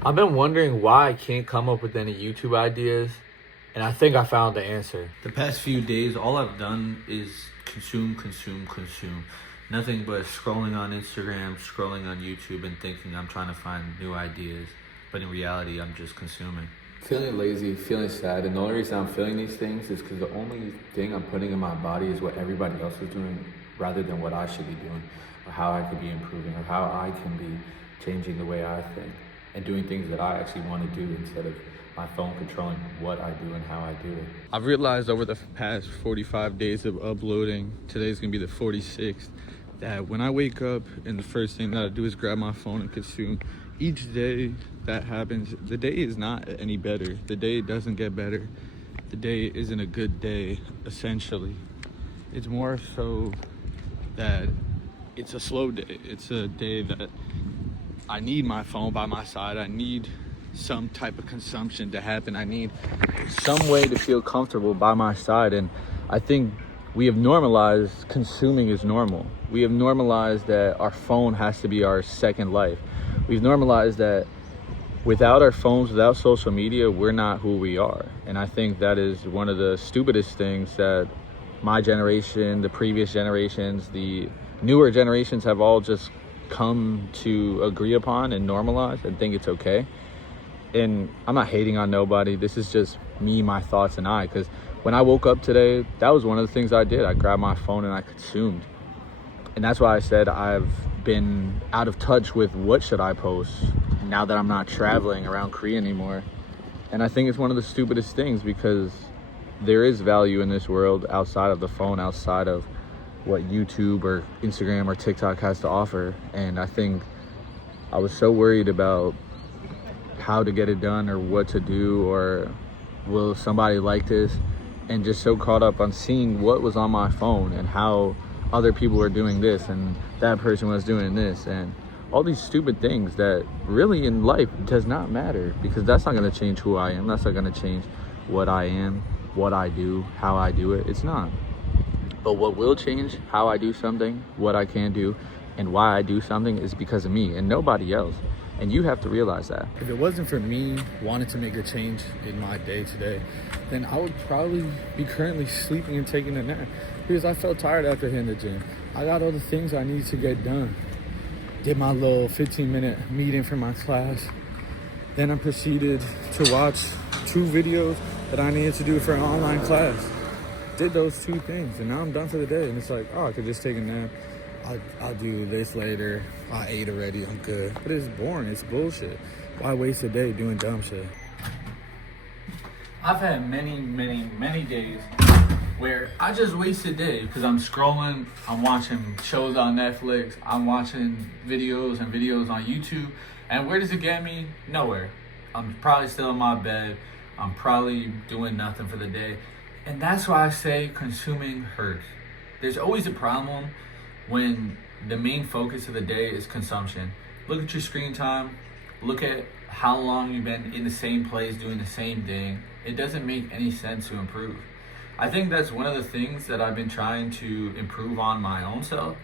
I've been wondering why I can't come up with any YouTube ideas, and I think I found the answer. The past few days, all I've done is consume, consume, consume. Nothing but scrolling on Instagram, scrolling on YouTube, and thinking I'm trying to find new ideas. But in reality, I'm just consuming. Feeling lazy, feeling sad, and the only reason I'm feeling these things is because the only thing I'm putting in my body is what everybody else is doing rather than what I should be doing, or how I could be improving, or how I can be changing the way I think, and doing things that I actually want to do instead of my phone controlling what I do and how I do it. I've realized over the past 45 days of uploading, today's gonna be the 46th, that when I wake up and the first thing that I do is grab my phone and consume, each day that happens, the day is not any better. The day doesn't get better. The day isn't a good day, essentially. It's more so that it's a slow day. It's a day that I need my phone by my side. I need some type of consumption to happen. I need some way to feel comfortable by my side. And I think we have normalized consuming is normal. We have normalized that our phone has to be our second life. We've normalized that without our phones, without social media, we're not who we are. And I think that is one of the stupidest things that my generation, the previous generations, the newer generations have all just come to agree upon and normalize and think it's okay. And I'm not hating on nobody. This is just me, my thoughts, and I. Because when I woke up today, that was one of the things I did. I grabbed my phone and I consumed. And that's why I said I've been out of touch with what should I post now that I'm not traveling around Korea anymore. And I think it's one of the stupidest things because there is value in this world outside of the phone, outside of what YouTube or Instagram or TikTok has to offer. And I think I was so worried about how to get it done or what to do or will somebody like this, and just so caught up on seeing what was on my phone and how other people were doing this and that person was doing this and all these stupid things that really in life does not matter, because that's not going to change who I am. That's not going to change what I am, what I do, how I do it. It's not. But what will change how I do something, what I can do, and why I do something is because of me and nobody else. And you have to realize that. If it wasn't for me wanting to make a change in my day today, then I would probably be currently sleeping and taking a nap because I felt tired after hitting the gym. I got all the things I need to get done. Did my little 15-minute meeting for my class. Then I proceeded to watch 2 videos that I needed to do for an online class. Did those 2 things, and now I'm done for the day. And it's like, oh, I could just take a nap. I'll do this later. I ate already, I'm good. But it's boring, it's bullshit. Why waste a day doing dumb shit? I've had many days where I just waste a day because I'm scrolling, I'm watching shows on Netflix, I'm watching videos on YouTube. And where does it get me? Nowhere. I'm probably still in my bed. I'm probably doing nothing for the day. And that's why I say consuming hurts. There's always a problem when the main focus of the day is consumption. Look at your screen time. Look at how long you've been in the same place doing the same thing. It doesn't make any sense to improve. I think that's one of the things that I've been trying to improve on my own self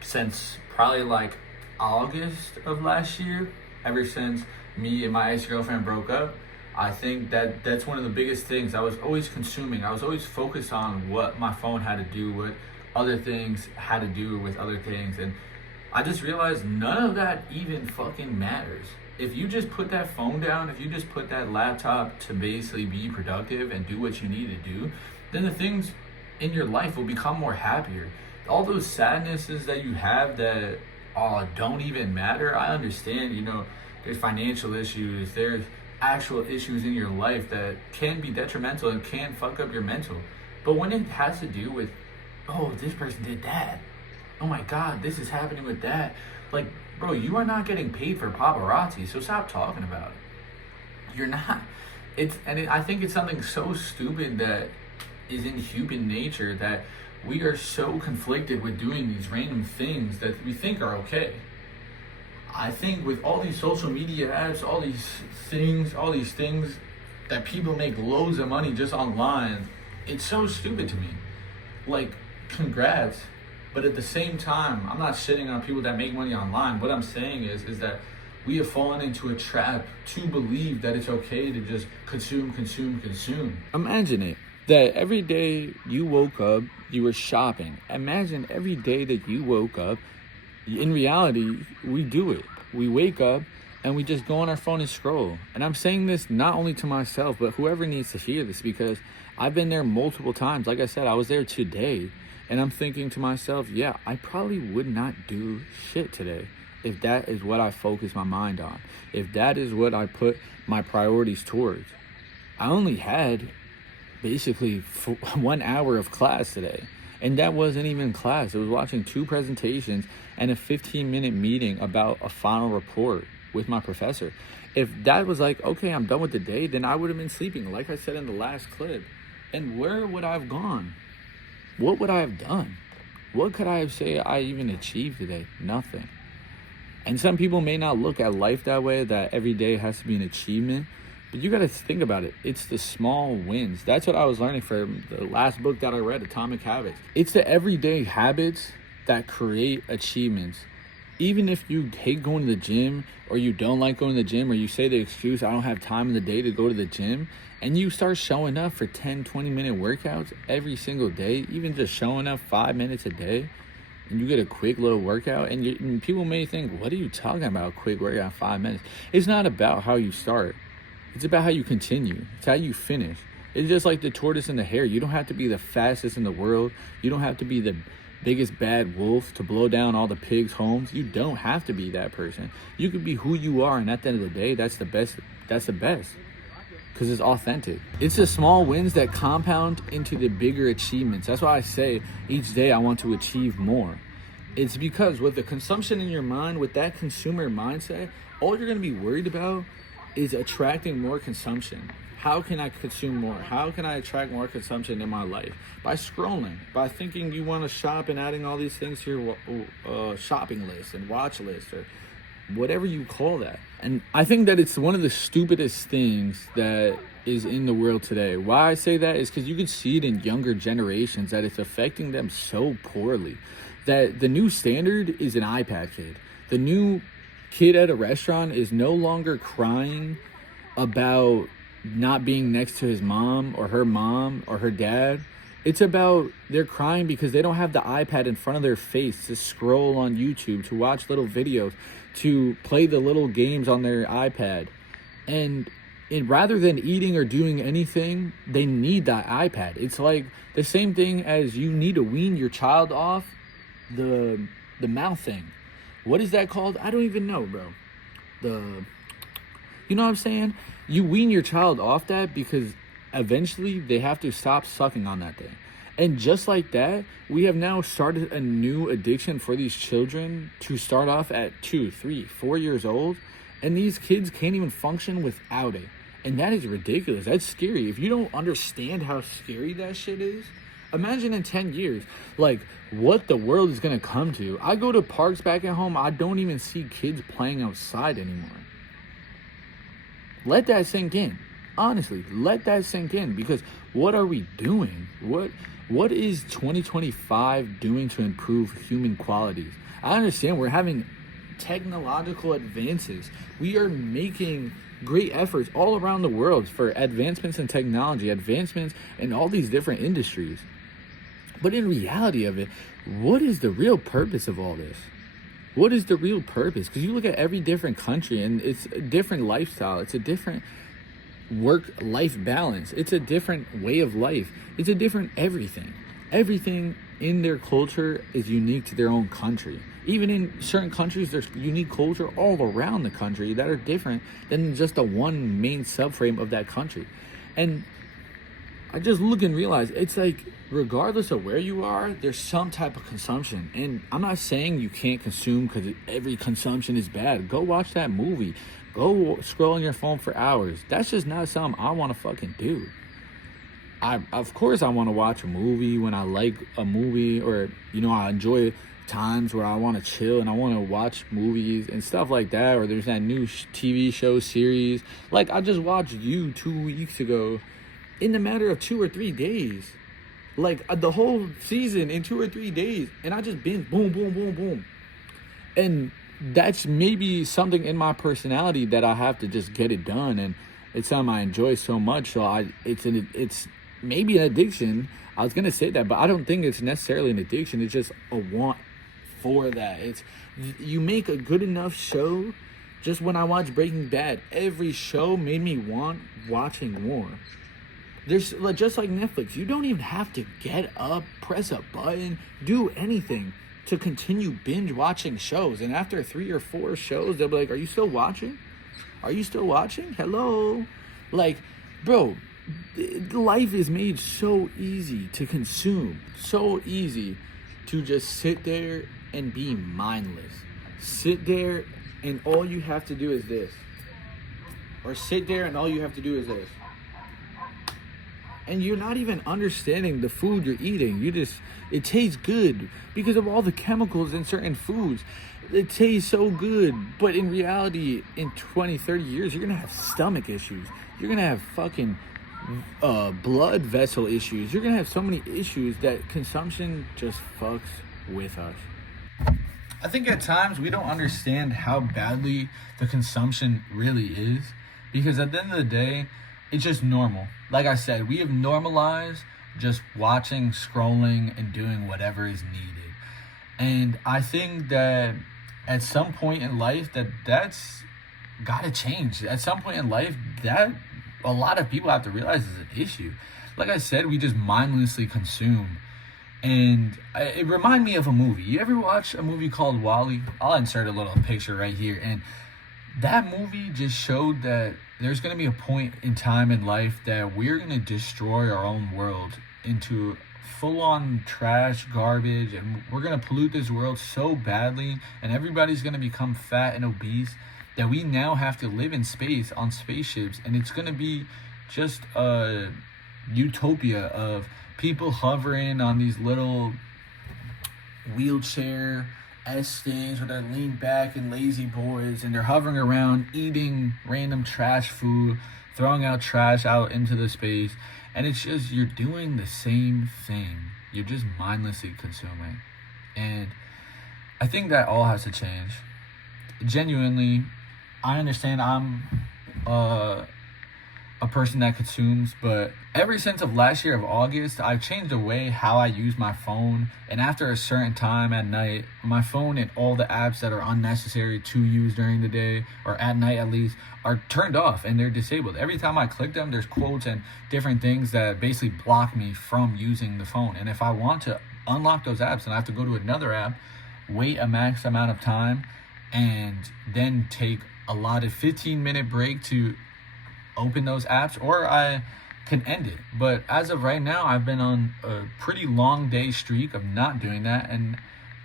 since probably like August of last year, ever since me and my ex-girlfriend broke up. I think that's one of the biggest things. I was always consuming. I was always focused on what my phone had to do, what other things had to do with other things. And I just realized none of that even fucking matters. If you just put that phone down, if you just put that laptop to basically be productive and do what you need to do, then the things in your life will become more happier. All those sadnesses that you have that don't even matter, I understand, there's financial issues, there's actual issues in your life that can be detrimental and can fuck up your mental. But when it has to do with, oh, this person did that, oh my God, this is happening with that. Like, bro, you are not getting paid for paparazzi, so stop talking about it. You're not. I think it's something so stupid that is in human nature that we are so conflicted with doing these random things that we think are okay. I think with all these social media apps, all these things that people make loads of money just online, it's so stupid to me. Like, congrats, but at the same time, I'm not shitting on people that make money online. What I'm saying is that We have fallen into a trap to believe that it's okay to just consume. Imagine it, that every day you woke up, you were shopping. Imagine every day that you woke up, in reality, we do it. We wake up and we just go on our phone and scroll. And I'm saying this not only to myself, but whoever needs to hear this, because I've been there multiple times. Like I said, I was there today, and I'm thinking to myself, yeah, I probably would not do shit today if that is what I focus my mind on, if that is what I put my priorities towards. I only had basically 1 hour of class today, and that wasn't even class. It was watching 2 presentations and a 15-minute meeting about a final report with my professor. If that was like, okay, I'm done with the day, then I would have been sleeping, like I said in the last clip. And where would I have gone? What would I have done? What could I have said I even achieved today? Nothing. And some people may not look at life that way, that every day has to be an achievement. But you got to think about it. It's the small wins. That's what I was learning from the last book that I read, Atomic Habits. It's the everyday habits that create achievements. Even if you hate going to the gym, or you don't like going to the gym, or you say the excuse, I don't have time in the day to go to the gym, and you start showing up for 10, 20-minute workouts every single day, even just showing up 5 minutes a day, and you get a quick little workout, and people may think, what are you talking about, a quick workout, 5 minutes? It's not about how you start. It's about how you continue. It's how you finish. It's just like the tortoise and the hare. You don't have to be the fastest in the world. You don't have to be the biggest bad wolf to blow down all the pigs' homes. You don't have to be that person. You could be who you are, and at the end of the day, that's the best. That's the best, because it's authentic. It's the small wins that compound into the bigger achievements. That's why I say each day I want to achieve more. It's because with the consumption in your mind, with that consumer mindset, all you're going to be worried about is attracting more consumption. How can I consume more? How can I attract more consumption in my life? By scrolling, by thinking you want to shop and adding all these things to your shopping list and watch list, or whatever you call that. And I think that it's one of the stupidest things that is in the world today. Why I say that is because you can see it in younger generations, that it's affecting them so poorly. That the new standard is an iPad kid. The new kid at a restaurant is no longer crying about not being next to his mom or her dad. It's about they're crying because they don't have the iPad in front of their face to scroll on YouTube, to watch little videos, to play the little games on their iPad. And rather than eating or doing anything, they need that iPad. It's like the same thing as you need to wean your child off the mouth thing. What is that called? I don't even know, bro. You know what I'm saying? You wean your child off that because eventually they have to stop sucking on that thing. And just like that, we have now started a new addiction for these children to start off at 2, 3, 4 years old. And these kids can't even function without it. And that is ridiculous. That's scary. If you don't understand how scary that shit is, imagine in 10 years, like, what the world is going to come to. I go to parks back at home, I don't even see kids playing outside anymore. Let that sink in. Honestly, let that sink in, because what are we doing? What is 2025 doing to improve human qualities? I understand we're having technological advances. We are making great efforts all around the world for advancements in technology, advancements in all these different industries. But in reality of it, what is the real purpose of all this? What is the real purpose? Because you look at every different country and it's a different lifestyle. It's a different work-life balance. It's a different way of life. It's a different everything. Everything in their culture is unique to their own country. Even in certain countries, there's unique culture all around the country that are different than just the one main subframe of that country. And I just look and realize it's like, regardless of where you are, there's some type of consumption. And I'm not saying you can't consume because every consumption is bad. Go watch that movie. Go scroll on your phone for hours. That's just not something I want to fucking do. Of course I want to watch a movie when I like a movie, or, I enjoy times where I want to chill and I want to watch movies and stuff like that. Or there's that new TV show series. Like, I just watched You 2 weeks ago in the matter of 2 or 3 days. Like, the whole season in 2 or 3 days. And I just binge, boom, boom, boom, boom. And that's maybe something in my personality that I have to just get it done, and it's something I enjoy so much. So it's maybe an addiction. I was gonna say that, but I don't think it's necessarily an addiction. It's just a want for that. It's, you make a good enough show. Just when I watched Breaking Bad, every show made me want watching more. There's just like Netflix, you don't even have to get up, press a button, do anything to continue binge watching shows. And after 3 or 4 shows, they'll be like, "Are you still watching? Are you still watching? Hello?" Like, bro, life is made so easy to consume, so easy to just sit there and be mindless. Sit there and all you have to do is this. Or sit there and all you have to do is this. And you're not even understanding the food you're eating. It tastes good because of all the chemicals in certain foods. It tastes so good, but in reality, in 20, 30 years, you're gonna have stomach issues. You're gonna have fucking blood vessel issues. You're gonna have so many issues that consumption just fucks with us. I think at times we don't understand how badly the consumption really is, because at the end of the day, it's just normal. Like I said, we have normalized just watching, scrolling, and doing whatever is needed. And I think that at some point in life that's gotta change. At some point in life, that a lot of people have to realize is an issue. Like I said, we just mindlessly consume. And it reminded me of a movie. You ever watch a movie called WALL-E? I'll insert a little picture right here. And that movie just showed that there's going to be a point in time in life that we're going to destroy our own world into full-on trash, garbage, and we're going to pollute this world so badly, and everybody's going to become fat and obese that we now have to live in space on spaceships, and it's going to be just a utopia of people hovering on these little wheelchair things where they're leaned back and lazy boys, and they're hovering around eating random trash food, throwing out trash out into the space, and it's just, you're doing the same thing. You're just mindlessly consuming. And I think that all has to change. Genuinely, I understand I'm a person that consumes, but ever since of last year of August, I've changed the way how I use my phone. And after a certain time at night, my phone and all the apps that are unnecessary to use during the day, or at night at least, are turned off and they're disabled. Every time I click them, there's quotes and different things that basically block me from using the phone. And if I want to unlock those apps, then I have to go to another app, wait a max amount of time, and then take a allotted 15-minute break to open those apps, or I can end it. But as of right now, I've been on a pretty long day streak of not doing that, and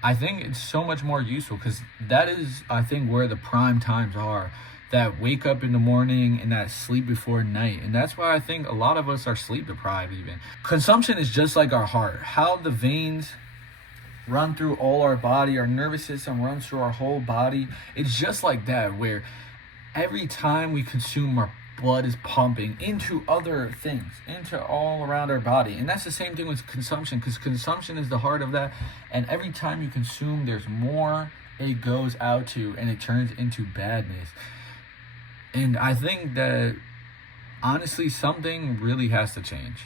I think it's so much more useful, because that is, I think, where the prime times are, that wake up in the morning and that sleep before night. And that's why I think a lot of us are sleep deprived. Even consumption is just like our heart, how the veins run through all our body, our nervous system runs through our whole body. It's just like that, where every time we consume, our blood is pumping into other things, into all around our body. And that's the same thing with consumption, because consumption is the heart of that. And every time you consume, there's more it goes out to, and it turns into badness. And I think that honestly, something really has to change.